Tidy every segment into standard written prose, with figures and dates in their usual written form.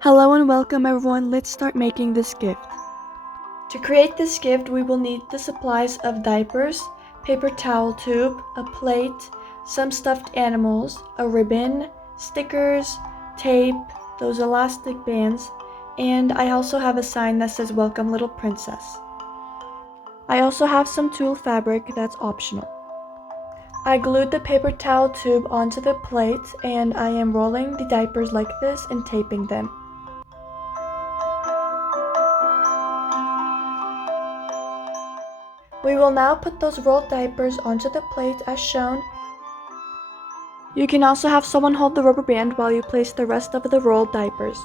Hello and welcome everyone, let's start making this gift. To create this gift, we will need the supplies of diapers, paper towel tube, a plate, some stuffed animals, a ribbon, stickers, tape, those elastic bands, and I also have a sign that says "Welcome Little Princess." I also have some tulle fabric that's optional. I glued the paper towel tube onto the plate and I am rolling the diapers like this and taping them. We will now put those rolled diapers onto the plate as shown. You can also have someone hold the rubber band while you place the rest of the rolled diapers.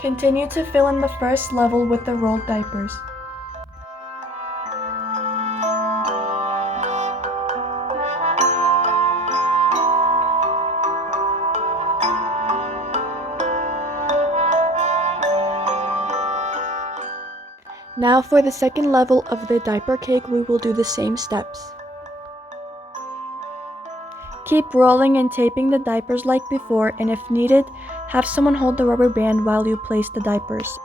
Continue to fill in the first level with the rolled diapers. Now for the second level of the diaper cake, we will do the same steps. Keep rolling and taping the diapers like before, and if needed, have someone hold the rubber band while you place the diapers.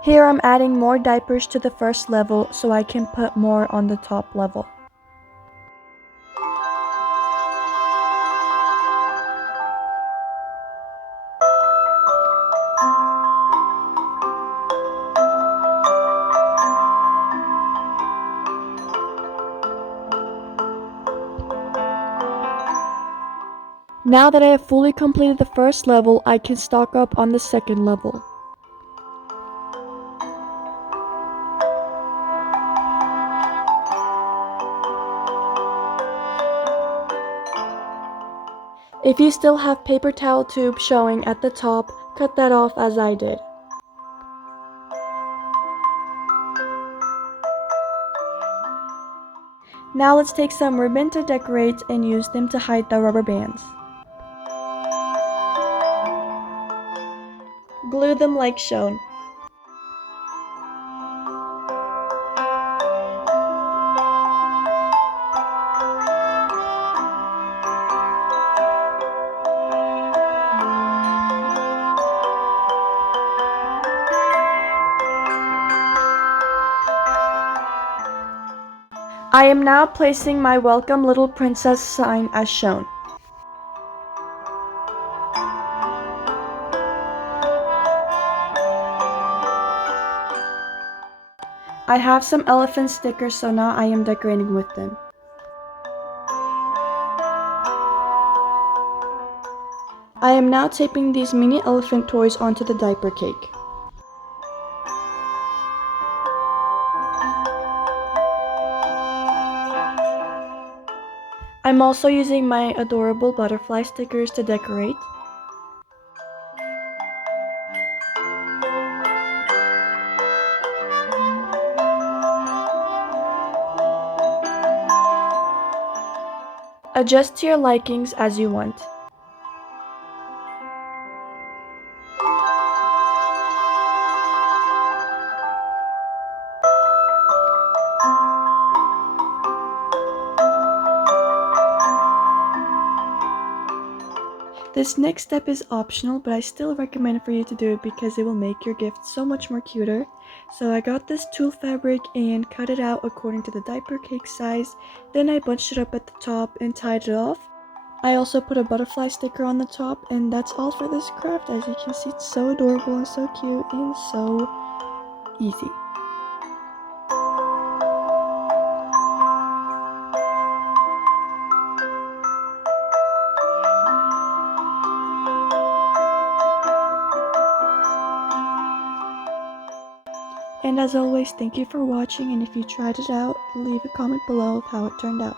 Here I'm adding more diapers to the first level so I can put more on the top level. Now that I have fully completed the first level, I can stock up on the second level. If you still have paper towel tube showing at the top, cut that off as I did. Now let's take some ribbon to decorate and use them to hide the rubber bands. Glue them like shown. I am now placing my Welcome Little Princess sign as shown. I have some elephant stickers, so now I am decorating with them. I am now taping these mini elephant toys onto the diaper cake. I'm also using my adorable butterfly stickers to decorate. Adjust to your likings as you want. This next step is optional, but I still recommend for you to do it because it will make your gift so much more cuter. So I got this tulle fabric and cut it out according to the diaper cake size. Then I bunched it up at the top and tied it off. I also put a butterfly sticker on the top, and that's all for this craft. As you can see, it's so adorable and so cute and so easy. And as always, thank you for watching, and if you tried it out, leave a comment below of how it turned out.